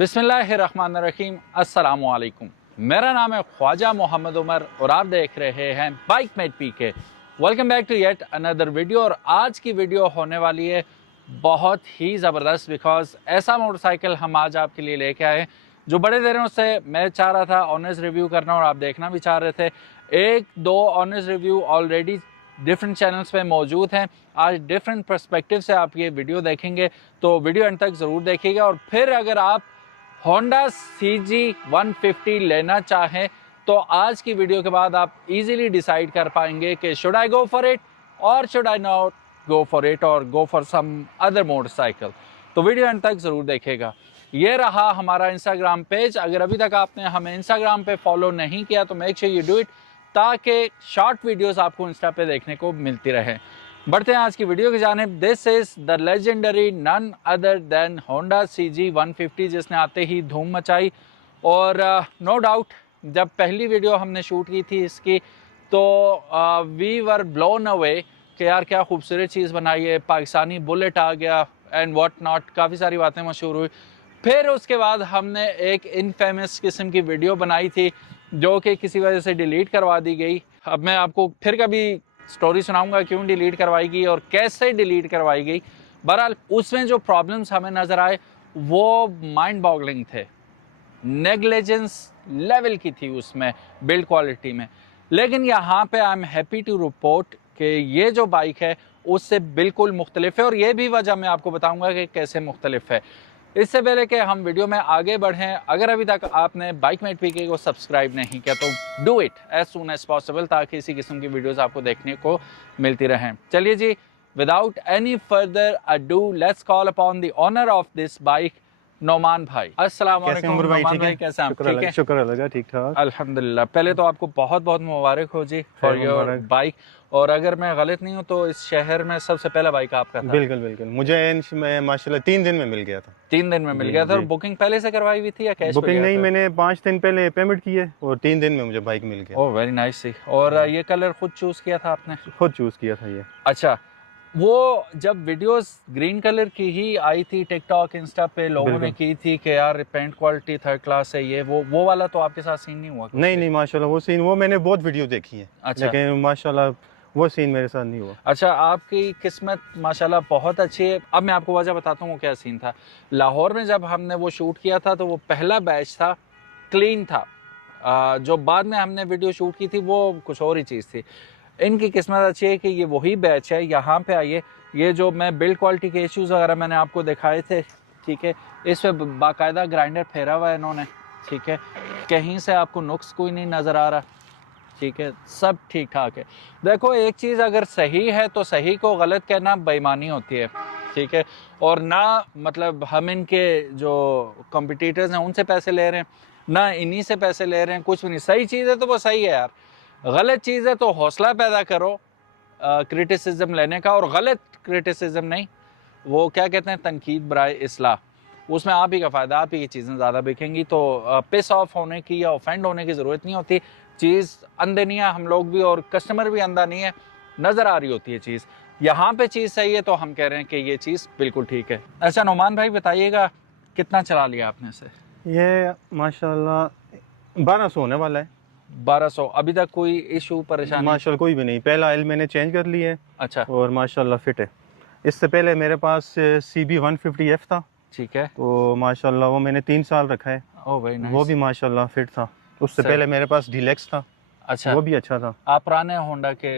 बिस्मिल्लाहिर्रहमानिर्रहीम, अस्सलामु अलैकुम। मेरा नाम है ख्वाजा मोहम्मद उमर और आप देख रहे हैं bike mate PK. Welcome back to yet another video. और आज की वीडियो होने वाली है बहुत ही ज़बरदस्त, बिकॉज ऐसा मोटरसाइकिल हम आज आपके लिए लेके आए जो बड़े दिनों से मैं चाह रहा था ऑनेस्ट रिव्यू करना और आप देखना भी चाह रहे थे। एक दो honest review already different channels पे मौजूद हैं। आज डिफरेंट पर्सपेक्टिव से आप ये वीडियो देखेंगे, तो वीडियो एंड तक ज़रूर देखिएगा। और फिर अगर आप होंडा CG 150 लेना चाहें तो आज की वीडियो के बाद आप इजीली डिसाइड कर पाएंगे कि should I go for it और should I not go for it और go for some other motorcycle. तो वीडियो एंड तक ज़रूर देखेगा। ये रहा हमारा इंस्टाग्राम पेज। अगर अभी तक आपने हमें इंस्टाग्राम पे फॉलो नहीं किया तो make sure you do it, ताकि शॉर्ट वीडियोस आपको इंस्टा पे देखने को मिलती रहे। बढ़ते हैं आज की वीडियो की जानिब। This is the legendary none other than Honda CG 150, जिसने आते ही धूम मचाई। और नो डाउट जब पहली वीडियो हमने शूट की थी इसकी तो वी वर ब्लोन अवे कि यार क्या खूबसूरत चीज़ बनाई है, पाकिस्तानी बुलेट आ गया एंड व्हाट नॉट, काफ़ी सारी बातें मशहूर हुई। फिर उसके बाद हमने एक इनफेमस किस्म की वीडियो बनाई थी जो कि किसी वजह से डिलीट करवा दी गई। अब मैं आपको फिर कभी स्टोरी सुनाऊंगा क्यों डिलीट करवाई गई और कैसे डिलीट करवाई गई। बहरहाल उसमें जो प्रॉब्लम्स हमें नज़र आए वो माइंड बॉगलिंग थे, नेग्लिजेंस लेवल की थी उसमें, बिल्ड क्वालिटी में। लेकिन यहाँ पे I am happy to report कि ये जो बाइक है उससे बिल्कुल मुख्तलिफ है, और ये भी वजह मैं आपको बताऊंगा कि कैसे मुख्तलिफ है। इससे पहले कि हम वीडियो में आगे बढ़ें, अगर अभी तक आपने बाइक मेट पीके को सब्सक्राइब नहीं किया तो do it as soon as possible, ताकि इसी किस्म की वीडियोस आपको देखने को मिलती रहें। चलिए जी, without any further ado let's call upon the owner of this bike, Noman भाई। अस्सलाम वालेकुम नोमान भाई, कैसे हैं आप? ठीक है, शुक्र अल्लाह का, ठीक ठाक अल्हम्दुलिल्लाह। पहले तो आपको बहुत बहुत मुबारक हो जी फॉर योर बाइक। और अगर मैं गलत नहीं हूँ तो इस शहर में सबसे पहला बाइक आपका था। बिल्कुल बिल्कुल, मुझे माशाल्लाह 3 दिन में मिल गया था। 3 दिन में मिल गया था। और बुकिंग पहले से करवाई हुई थी या कैश? बुकिंग नहीं, मैंने 5 दिन पहले पेमेंट की है और 3 दिन में मुझे बाइक मिल गया। Oh very nice. और ये कलर खुद चूज किया था आपने? खुद चूज किया था ये। अच्छा, वो जब वीडियोस ग्रीन कलर की ही आई थी टिकटॉक इंस्टा पे, लोगों ने की थी कि यार पेंट क्वालिटी थर्ड क्लास है, ये वो वाला तो आपके साथ सीन नहीं हुआ? नहीं माशाल्लाह वो सीन, वो मैंने बहुत वीडियो देखी है। अच्छा। लेकिन माशाल्लाह वो सीन मेरे साथ नहीं हुआ। अच्छा, आपकी किस्मत माशाल्लाह बहुत अच्छी है। अब मैं आपको वजह बताता हूँ वो क्या सीन था। लाहौर में जब हमने वो शूट किया था तो वो पहला बैच था, क्लीन था। जो बाद में हमने वीडियो शूट की थी वो कुछ और ही चीज़ थी। इनकी किस्मत अच्छी है कि ये वही बैच है। यहाँ पे आइए, ये जो मैं बिल्ड क्वालिटी के इश्यूज़ वगैरह मैंने आपको दिखाए थे, ठीक है, इस पर बाकायदा ग्राइंडर फेरा हुआ है इन्होंने, ठीक है, कहीं से आपको नुक्स कोई नहीं नज़र आ रहा, ठीक है, सब ठीक ठाक है। देखो, एक चीज़ अगर सही है तो सही को गलत कहना बेईमानी होती है, ठीक है। और ना मतलब हम इनके जो कॉम्पिटिटर्स हैं उनसे पैसे ले रहे हैं, ना इन्हीं से पैसे ले रहे हैं, कुछ भी नहीं। सही चीज़ है तो वो सही है यार, गलत चीज़ है तो हौसला पैदा करो क्रिटिसिज्म लेने का, और गलत क्रिटिसिज्म नहीं, वो क्या कहते हैं, तनकीद बराए इस्लाह, उसमें आप ही का फ़ायदा, आप ही की चीज़ें ज़्यादा बिकेंगी। तो पिस ऑफ होने की या ऑफेंड होने की ज़रूरत नहीं होती। चीज़ अंधे नहीं है हम लोग भी, और कस्टमर भी अंधा नहीं है, नज़र आ रही होती है चीज़। यहाँ पे चीज़ सही है तो हम कह रहे हैं कि ये चीज़ बिल्कुल ठीक है। अच्छा नोमान भाई, बताइएगा कितना चला लिया आपने इसे? ये माशाल्लाह 1200 होने वाला है। 1200? अभी तक कोई इशू परेशानी? माशाल्लाह कोई भी नहीं। पहला ऑयल मैंने चेंज कर लिया है। अच्छा। और माशाल्लाह फिट है। इससे पहले मेरे पास CB 150F था, ठीक है, तो माशाल्लाह वो मैंने 3 साल रखा है। Oh very nice. वो भी माशाल्लाह फिट था। उससे पहले मेरे पास डीलक्स था। अच्छा, वो भी अच्छा था। आप पुराने होंडा के?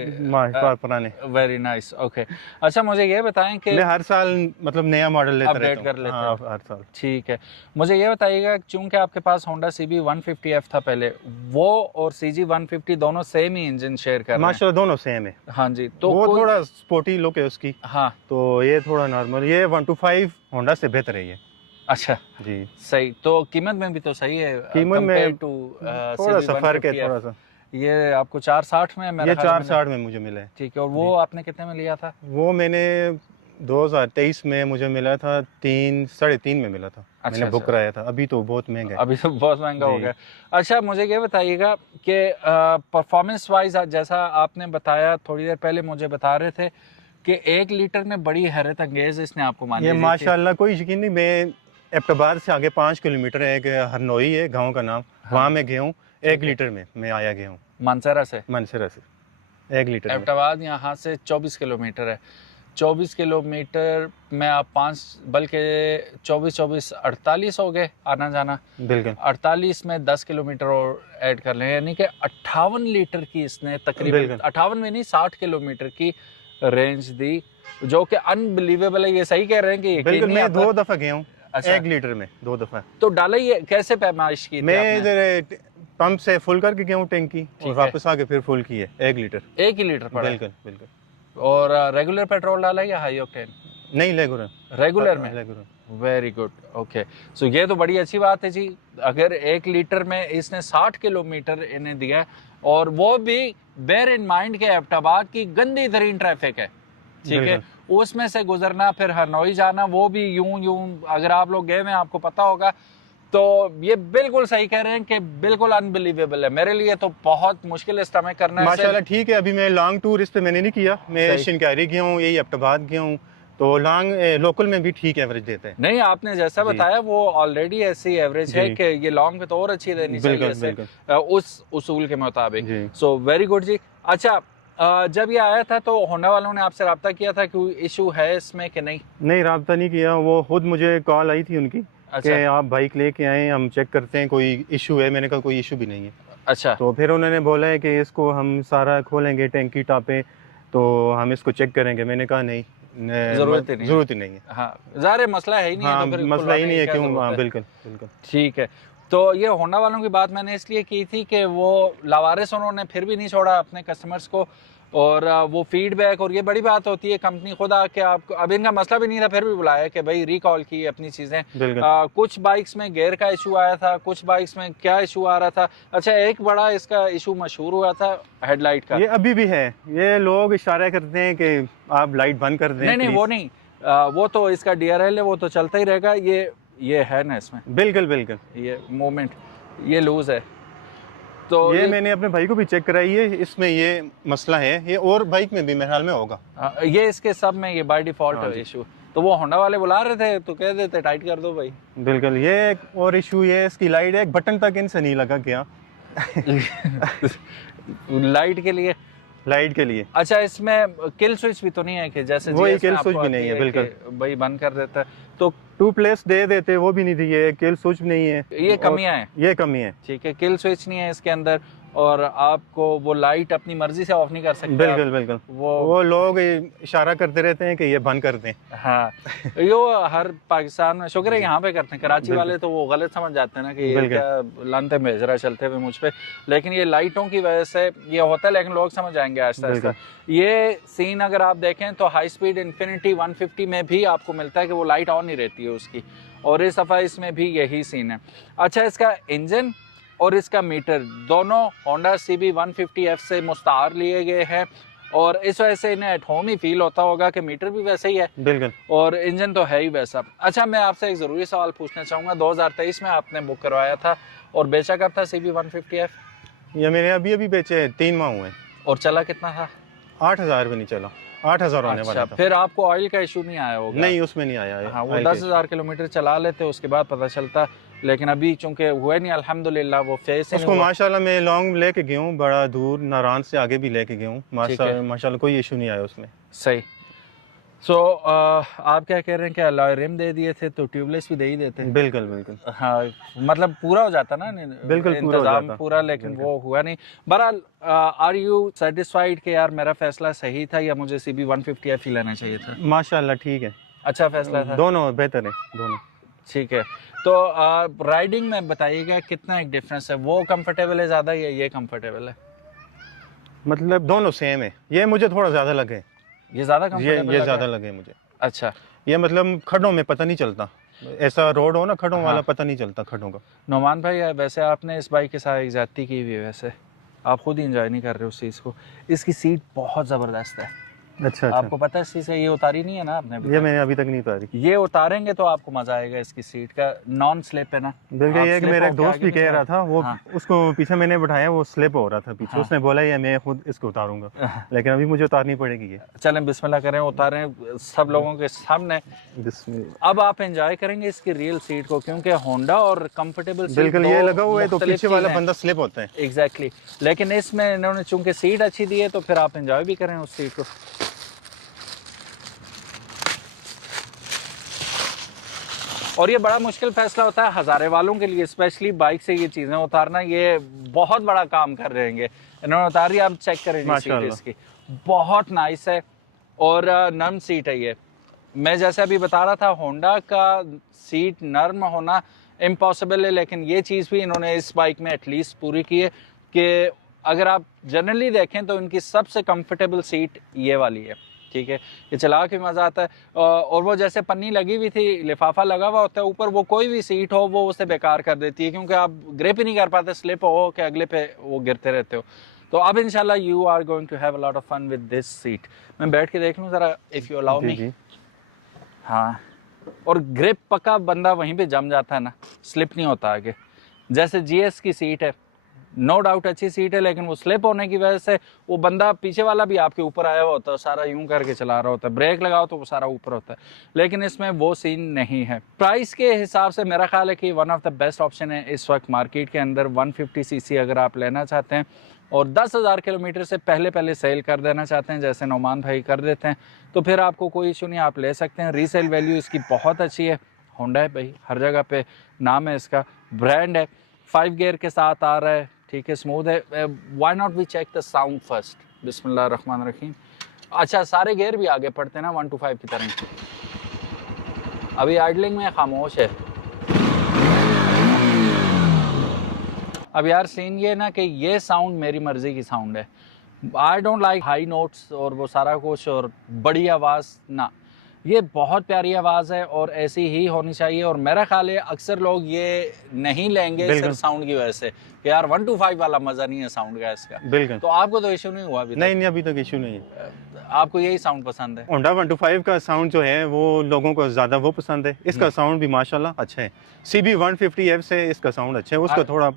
पुराने। Very nice, okay. अच्छा, मुझे ये बताएं कि मैं हर साल मतलब नया मॉडल लेता रहता हूं। अपडेट कर लेते हैं? हाँ, हर साल। ठीक है। मुझे ये बताइएगा, चूंकि आपके पास होंडा CB 150F था पहले, वो और CG 150 दोनों सेम ही इंजन शेयर कर रहे हैं? माशाल्लाह दोनों सेम है। हाँ जी। तो वो थोड़ा स्पोर्टी लुक है उसकी। हाँ, तो ये थोड़ा नॉर्मल, ये 125 होंडा से बेहतर है ये। अच्छा जी, सही। तो कीमत में भी तो सही है? कीमत में थोड़ा सा फर्क है, थोड़ा सा। ये आपको 460 में? ये 460 में मुझे मिला है। ठीक है। और वो आपने कितने में लिया था? वो मैंने 2023 में मुझे मिला था 3-3.5 में मिला था। अच्छा, मैंने बुक कराया था। अभी तो बहुत महंगा है। अभी तो बहुत महंगा हो गया। अच्छा, मुझे ये बताइएगा कि परफॉर्मेंस वाइज, जैसा आपने बताया थोड़ी देर पहले, मुझे बता रहे थे कि 1 लीटर में बड़ी हैरत अंगेज इसने आपको मानी। ये माशाल्लाह कोई यकीन नहीं, मैं एबटाबाद से आगे 5 किलोमीटर है, एक हरनोई है गांव का नाम, वहाँ मैं गया हूँ। 1 लीटर में मैं आया गया हूँ मानसरा से। मनसरा से 1 लीटर में। एबटाबाद यहाँ से 24 किलोमीटर है। 24 किलोमीटर में आप 5 बल्कि 24 48 हो गए आना जाना। बिल्कुल 48 में 10 किलोमीटर और ऐड कर लें, यानी कि 58 लीटर की इसने तकरीबन 58 में नहीं 60 किलोमीटर की रेंज दी, जो कि अनबिलीवेबल है। ये सही कह रहे हैं कि बिल्कुल। मैं 2 दफ़ा गया हूँ। अच्छा। 1 लीटर में 2 दफ़ा। तो डाला ये कैसे पैमाइश की? मैं इधर पंप से फुल करके गया हूँ टैंकी, और वापस आके फिर फुल की है 1 लीटर। 1 ही लीटर पड़ा? बिल्कुल बिल्कुल। और रेगुलर पेट्रोल डाला या हाई ऑक्टेन? नहीं, रेगुलर में। Regular. Very good, okay. So ये तो बड़ी अच्छी बात है जी। अगर 1 लीटर में इसने 60 किलोमीटर इन्हें दिया है, और वो भी बेयर इन माइंड के एबटाबाद की गंदी तरीन ट्रैफिक है, ठीक है, उसमें से गुजरना फिर हरनोई जाना, वो भी यूं अगर आप लोग गए हुए आपको पता होगा। तो ये बिल्कुल सही कह रहे हैं कि बिल्कुल अनबिलीवेबल है। मेरे लिए तो बहुत मुश्किल है स्टमक करना। माशाल्लाह ठीक है। अभी मैं लॉन्ग टूर इस पे मैंने नहीं किया, मैं शिनकारी गया हूँ, यही एबटाबाद गया हूँ, तो लॉन्ग लोकल में भी ठीक एवरेज देता है। नहीं, आपने जैसा बताया वो ऑलरेडी ऐसी एवरेज है कि ये लॉन्ग पे तो और अच्छी देनी चाहिए उस उसूल के मुताबिक। सो वेरी गुड जी। अच्छा, जब ये आया था तो होंडा वालों ने आपसे रब्ता किया था कि इशू है इसमें कि नहीं? नहीं, रब्ता नहीं किया, वो खुद मुझे कॉल आई थी उनकी। अच्छा। कि आप बाइक लेके आए, हम चेक करते हैं कोई इशू है। मैंने कहा कोई इशू भी नहीं है। अच्छा। तो फिर उन्होंने बोला है कि इसको हम सारा खोलेंगे, टैंकी टापे, तो हम इसको चेक करेंगे। मैंने कहा नहीं, जरूरत ही नहीं है। हाँ, ज़ाहिर मसला है ही नहीं। हाँ, है तो फिर मसला ही नहीं है, क्यों? हाँ, बिल्कुल बिल्कुल ठीक है। तो ये होंडा वालों की बात मैंने इसलिए की थी कि वो लावारिस उन्होंने फिर भी नहीं छोड़ा अपने कस्टमर्स को, और वो फीडबैक, और ये बड़ी बात होती है कंपनी खुद आके आपको, अब इनका मसला भी नहीं था फिर भी बुलाया कि भाई रिकॉल की अपनी चीज़ें। कुछ बाइक्स में गेयर का इशू आया था, कुछ बाइक्स में क्या इशू आ रहा था। अच्छा, एक बड़ा इसका इशू मशहूर हुआ था हेडलाइट का। ये अभी भी है, ये लोग इशारा करते हैं कि आप लाइट बंद कर दें। नहीं, वो नहीं, वो तो इसका DRL है, वो तो चलता ही रहेगा। ये है ना इसमें, बिल्कुल ये मोमेंट ये लूज है। तो ये मैंने अपने भाई को भी चेक कराई है, इसमें ये मसला है। ये और बाइक में भी मेरे ख्याल में होगा। ये इसके सब में ये बाय डिफॉल्ट इशू। तो वो होंडा वाले बुला रहे थे तो कह देते टाइट कर दो भाई। बिल्कुल। ये एक और इशू ये इसकी लाइट एक बटन तक इनसे नहीं लगा क्या लाइट के लिए। अच्छा, इसमें किल स्विच भी तो नहीं है कि जैसे वो किल स्विच भी नहीं है, बिल्कुल भाई बंद कर देता है तो 2 प्लेस दे देते, वो भी नहीं दिए। किल स्विच नहीं है, ये कमियां हैं। ये कमी है, ठीक है। किल स्विच नहीं है इसके अंदर, और आपको वो लाइट अपनी मर्जी से ऑफ नहीं कर सकते। बिल्कुल। वो लोग इशारा करते रहते हैं कि ये बंद कर दें। हाँ, यो हर पाकिस्तान में शुक्र है यहाँ पे करते हैं। कराची वाले तो वो गलत समझ जाते हैं ना कि ये क्या लानते भेज रहा चलते हुए मुझ पे, लेकिन ये लाइटों की वजह से ये होता है, लेकिन लोग समझ जाएंगे आहिस्ता आहिस्ता। ये सीन अगर आप देखें तो हाई स्पीड इन्फिनिटी 150 में भी आपको मिलता है कि वो लाइट ऑन ही रहती है उसकी, और इस दफ़ा इसमें भी यही सीन है। अच्छा, इसका इंजन और इसका मीटर दोनों होंडा CB 150F से मुस्तार लिए गए हैं, और इस वजह से इन्हें एट होम ही फील होता होगा कि मीटर भी वैसे ही है, बिल्कुल, और इंजन तो है ही वैसा। अच्छा, मैं आपसे एक ज़रूरी सवाल पूछना चाहूँगा। 2023 में आपने बुक करवाया था और बेचा कब था CB 150F? ये मैंने अभी बेचे 3 माह हुए। और चला कितना था? 8,000 भी नहीं चला, 8,000 होने वाला था। फिर आपको ऑयल का इशू नहीं आया होगा? नहीं, उसमें नहीं आया है। हाँ, वो 10,000 किलोमीटर चला लेते उसके बाद पता चलता, लेकिन अभी चूंकि हुआ नहीं अल्हम्दुलिल्लाह, वो फेस उसको माशाल्लाह मैं लॉन्ग लेके गया हूँ, बड़ा दूर नारायण से आगे भी लेके गया हूँ, माशाल्लाह कोई इशू नहीं आया उसमें। सही। सो आप क्या कह रहे हैं कि अलॉय रिम दे दिए थे तो ट्यूबलेस भी दे ही देते? बिल्कुल। हाँ, मतलब पूरा हो जाता ना, बिल्कुल इंतजाम पूरा, लेकिन वो हुआ नहीं। बहरहाल, आर यू सेटिस्फाइड कि यार मेरा फैसला सही था या मुझे CB 150F ही लेना चाहिए था? माशाल्लाह ठीक है, अच्छा फैसला था। दोनों बेहतर है, दोनों ठीक है। तो राइडिंग में बताइएगा कितना एक डिफरेंस है? वो कंफर्टेबल है ज़्यादा या ये कंफर्टेबल है? मतलब दोनों सेम है। ये मुझे थोड़ा ज़्यादा लगे, ये ज़्यादा कंफर्टेबल, ये ज़्यादा लगे मुझे। अच्छा, ये मतलब खड्डों में पता नहीं चलता, ऐसा रोड हो ना खड्डों वाला, पता नहीं चलता खड्डों का। नोमान भाई, वैसे आपने इस बाइक के साथ एक ज्यादती की हुई है, वैसे आप खुद ही इंजॉय नहीं कर रहे उस चीज़ को। इसकी सीट बहुत ज़बरदस्त है, अच्छा, आपको पता है सी से ये उतारी नहीं है ना आपने? ये मैंने अभी तक नहीं उतारी। ये उतारेंगे तो आपको मजा आएगा इसकी सीट का, नॉन स्लिप है ना। बिल्कुल, ये कि मेरा एक दोस्त भी कह रहा था वो, हाँ। उसको पीछे मैंने बैठाया, वो स्लिप हो रहा था पीछे, हाँ। उसने बोला ये मैं खुद इसको उतारूंगा, लेकिन अभी मुझे उतारनी पड़ेगी ये। चलें बिस्मिल्लाह करें, उतारें सब लोगों के सामने। अब आप एंजॉय करेंगे इसकी रियल सीट को, क्योंकि होंडा और कंफर्टेबल सीट बिल्कुल ये लगा हुआ है तो पीछे वाला बंदा स्लिप होता है। एग्जैक्टली, लेकिन इसमें इन्होंने चूंकि सीट अच्छी दी है तो फिर आप एंजॉय भी करें उस सीट को। और ये बड़ा मुश्किल फैसला होता है हज़ारे वालों के लिए, स्पेशली बाइक से ये चीज़ें उतारना, ये बहुत बड़ा काम कर रहे हैं। इन्होंने उतारी, आप चेक करें सीट इसकी, बहुत नाइस है और नर्म सीट है ये। मैं जैसे अभी बता रहा था, होंडा का सीट नर्म होना इम्पॉसिबल है, लेकिन ये चीज़ भी इन्होंने इस बाइक में एटलीस्ट पूरी की है कि अगर आप जनरली देखें तो इनकी सबसे कंफर्टेबल सीट ये वाली है, ठीक है। ये चला के मज़ा आता है। और वो जैसे पन्नी लगी हुई थी, लिफाफा लगा हुआ होता है ऊपर, वो कोई भी सीट हो वो उसे बेकार कर देती है, क्योंकि आप ग्रिप ही नहीं कर पाते, स्लिप हो कि अगले पे वो गिरते रहते हो। तो अब इंशाल्लाह you are going to have a lot of fun with this seat. मैं बैठ के देख लूँ ज़रा, इफ़ यू अलाउ मी। हाँ, और ग्रिप पक्का बंदा वहीं पे जम जाता है ना, स्लिप नहीं होता आगे। जैसे GS की सीट है, नो डाउट अच्छी सीट है, लेकिन वो स्लिप होने की वजह से वो बंदा पीछे वाला भी आपके ऊपर आया हुआ होता है, सारा यूं करके चला रहा होता है, ब्रेक लगाओ तो वो सारा ऊपर होता है, लेकिन इसमें वो सीन नहीं है। प्राइस के हिसाब से मेरा ख्याल है कि one of the best option है इस वक्त मार्केट के अंदर। 150cc अगर आप लेना चाहते हैं और 10,000 किलोमीटर से पहले सेल कर देना चाहते हैं, जैसे नौमान भाई कर देते हैं, तो फिर आपको कोई इशू नहीं, आप ले सकते हैं। रीसेल वैल्यू इसकी बहुत अच्छी है। होंडा है भाई, हर जगह पे नाम है इसका, ब्रांड है, 5 गियर के साथ आ रहा है, ठीक है, स्मूथ है। Why not we check the sound first. बिस्मिल्लाह रहमान रहीम। अच्छा, सारे गियर भी आगे पड़ते हैं ना 1 to 5 की तरह। अभी आइडलिंग में खामोश है। अब यार सीन ये ना कि ये साउंड मेरी मर्जी की साउंड है। I don't like high notes और वो सारा कुछ और बड़ी आवाज़ ना, ये बहुत प्यारी आवाज़ है और ऐसी ही होनी चाहिए। और मेरा ख्याल है अक्सर लोग ये नहीं लेंगे सिर्फ साउंड की वजह से कि यार 1 to 5 वाला मज़ा नहीं है साउंड का इसका। बिल्कुल। तो आपको तो इशू नहीं हुआ अभी? नहीं, अभी तक इशू नहीं है। आपको यही साउंड पसंद है? होंडा 1 to 5 का साउंड जो है वो लोगों को ज़्यादा वो पसंद है। इसका साउंड भी माशाल्लाह अच्छा है। CB 150F से इसका साउंड अच्छा है, उसका थोड़ा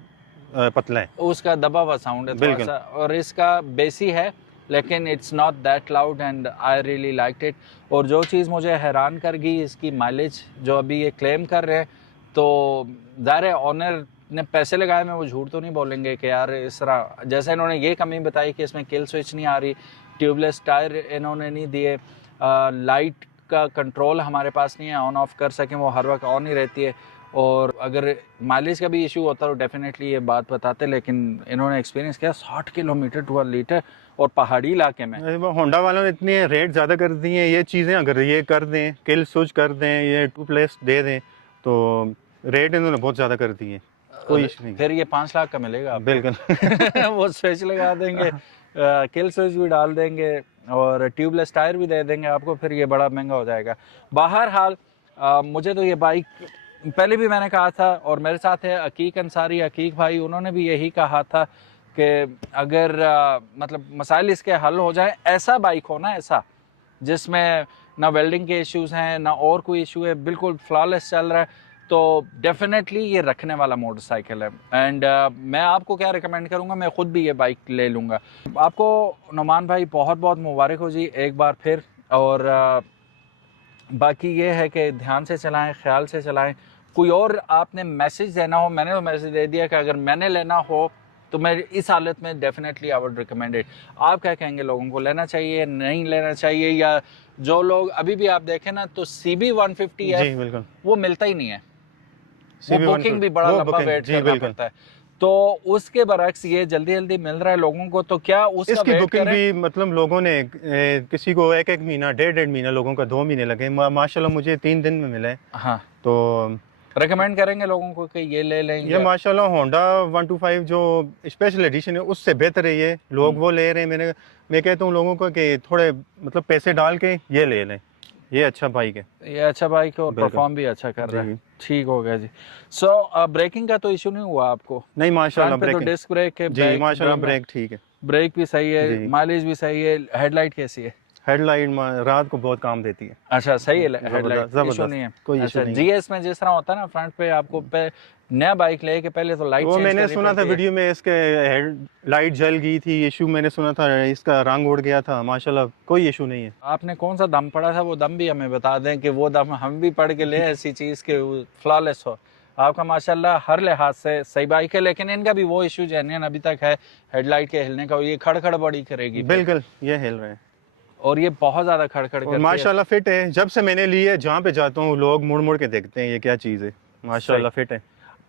पतला है, उसका दबा हुआ साउंड है थोड़ा सा, और इसका बेसी है, लेकिन it's not that loud and I really liked it. और जो चीज़ मुझे हैरान कर गई, इसकी माइलेज जो अभी ये क्लेम कर रहे हैं, तो ज़ाहिर है ऑनर ने पैसे लगाए, में वो झूठ तो नहीं बोलेंगे कि यार इस तरह। जैसे इन्होंने ये कमी बताई कि इसमें किल स्विच नहीं आ रही, ट्यूबलेस टायर इन्होंने नहीं दिए, लाइट का कंट्रोल हमारे पास नहीं है, ऑन ऑफ कर सकें वो हर वक्त ऑन ही रहती है। और अगर माइलेज का भी इशू होता तो डेफिनेटली ये बात बताते, लेकिन इन्होंने एक्सपीरियंस किया 60 किलोमीटर टू लीटर और पहाड़ी इलाके में। होंडा वालों ने इतनी रेट ज़्यादा कर दी हैं, ये चीज़ें अगर ये कर दें, किल स्विच कर दें, ये ट्यूबलेस दे दें, तो रेट इन्होंने बहुत ज़्यादा कर दी है, कोई इशू नहीं। फिर ये 5 लाख का मिलेगा बिल्कुल। वो स्विच लगा देंगे, किल स्विच भी डाल देंगे और ट्यूबलेस टायर भी दे देंगे आपको, फिर ये बड़ा महंगा हो जाएगा। बहरहाल मुझे तो ये बाइक पहले भी मैंने कहा था, और मेरे साथ है अकीक अंसारी, अकीक भाई, उन्होंने भी यही कहा था कि अगर मतलब मसाइल इसके हल हो जाए, ऐसा बाइक हो ना, ऐसा जिसमें ना वेल्डिंग के इश्यूज हैं ना और कोई इशू है, बिल्कुल फ्लॉलेस चल रहा है, तो डेफिनेटली ये रखने वाला मोटरसाइकिल है। एंड मैं आपको क्या रिकमेंड करूँगा, मैं ख़ुद भी ये बाइक ले लूँगा। आपको नुमान भाई बहुत बहुत मुबारक हो जी एक बार फिर। और बाकी ये है कि ध्यान से चलाएं, ख्याल से चलाएं। कोई और आपने मैसेज देना हो, मैंने तो मैसेज दे दिया कि अगर मैंने लेना हो तो मैं इस हालत में definitely I would recommend it. आप क्या कहेंगे, लोगों को लेना चाहिए, नहीं लेना चाहिए? या जो लोग अभी भी आप देखें ना तो CB 150F वो मिलता ही नहीं है, वो बुकिंग भी बड़ा लंबा वेट करना पड़ता है, तो उसके बरक्स ये जल्दी जल्दी मिल रहा है लोगों को, तो क्या उसका इसकी बुकिंग भी मतलब लोगों ने किसी को 1 महीना, 1.5 महीना, लोगों का 2 महीने लगे, माशाल्लाह मुझे 3 दिन में मिला है। हाँ, तो रेकमेंड करेंगे लोगों को कि ये ले लें? ये माशाल्लाह होंडा 1 to 5 जो स्पेशल एडिशन है उससे बेहतर है ये, लोग वो ले रहे हैं। मैं कहता हूँ लोगों को कि थोड़े मतलब पैसे डाल के ये ले लें, ये अच्छा बाइक है, ये अच्छा बाइक है और परफॉर्म भी अच्छा कर रहा है। ठीक हो गया जी। सो ब्रेकिंग का तो इशू नहीं हुआ आपको? नहीं माशाल्लाह, ब्रेक तो डिस्क ब्रेक है जी, माशाल्लाह ब्रेक ठीक है, ब्रेक भी सही है, माइलेज भी सही है। हेडलाइट कैसी है? हेडलाइट रात को बहुत काम देती है। अच्छा सही है, हेडलाइट इशू नहीं है, कोई इशू नहीं। जीएस में जिस तरह होता है ना फ्रंट पे आपको नया बाइक लेके पहले तो लाइट वो मैंने सुना था वीडियो में इसके हेडलाइट जल गई थी, इशू मैंने सुना था इसका रंग उड़ गया था। माशाल्लाह कोई इशू नहीं है। आपने कौन सा दम पड़ा था, वो दम भी हमें बता दें कि वो दम हम भी पढ़ के ले ऐसी चीज़ के फ्लॉलेस हो। आपका माशाल्लाह हर लिहाज से सही बाइक है, लेकिन इनका भी वो इशू जेन्युइन अभी तक है हेडलाइट के हिलने का। ये खड़खड़ बड़ी करेगी, बिल्कुल ये हिल रहे हैं और ये बहुत ज़्यादा खड़खड़ करती है। माशाल्लाह फिट है। जब से मैंने ली है जहाँ पे जाता हूँ लोग मुड़ मुड़ के देखते हैं ये क्या चीज़ है। माशाल्लाह फिट है।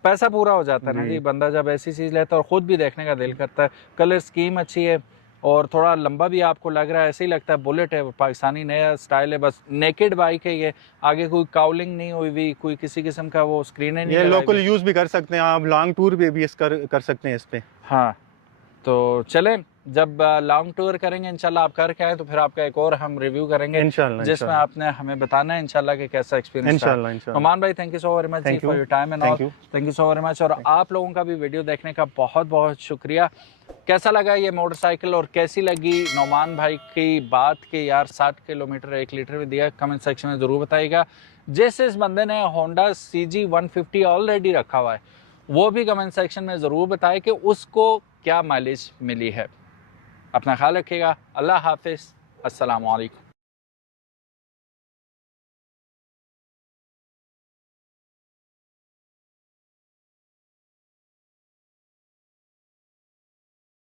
पैसा पूरा हो जाता है ना जी, बंदा जब ऐसी चीज़ लेता है और ख़ुद भी देखने का दिल करता है। कलर स्कीम अच्छी है और थोड़ा लंबा भी आपको लग रहा है, ऐसे ही लगता है बुलेट है, पाकिस्तानी नया स्टाइल है। बस नेकेड बाइक है ये, आगे कोई काउलिंग नहीं हुई हुई, कोई किसी किस्म का वो स्क्रीन नहीं। ये लोकल यूज़ भी कर सकते हैं आप, लॉन्ग टूर पे भी इस कर सकते हैं इस पे। हाँ तो चलें, जब लॉन्ग टूर करेंगे इंशाल्लाह आप करके आए तो फिर आपका एक और हम रिव्यू करेंगे इंशाल्लाह, जिसमें आपने हमें बताना है इंशाल्लाह कि कैसा एक्सपीरियंस रहा। नुमान भाई thank you so very much for your time and all, thank you so very much. और आप लोगों का भी वीडियो देखने का बहुत बहुत शुक्रिया। कैसा लगा ये मोटरसाइकिल और कैसी लगी नुमान भाई की बात कि यार 60 किलोमीटर 1 लीटर में दिया, कमेंट सेक्शन में ज़रूर बताइएगा। जिस बंदे ने होंडा CG 150 ऑलरेडी रखा हुआ है वो भी कमेंट सेक्शन में ज़रूर बताए कि उसको क्या माइलेज मिली है। अपना ख्याल रखिएगा। अल्लाह हाफिज़, अस्सलाम वालेकुम।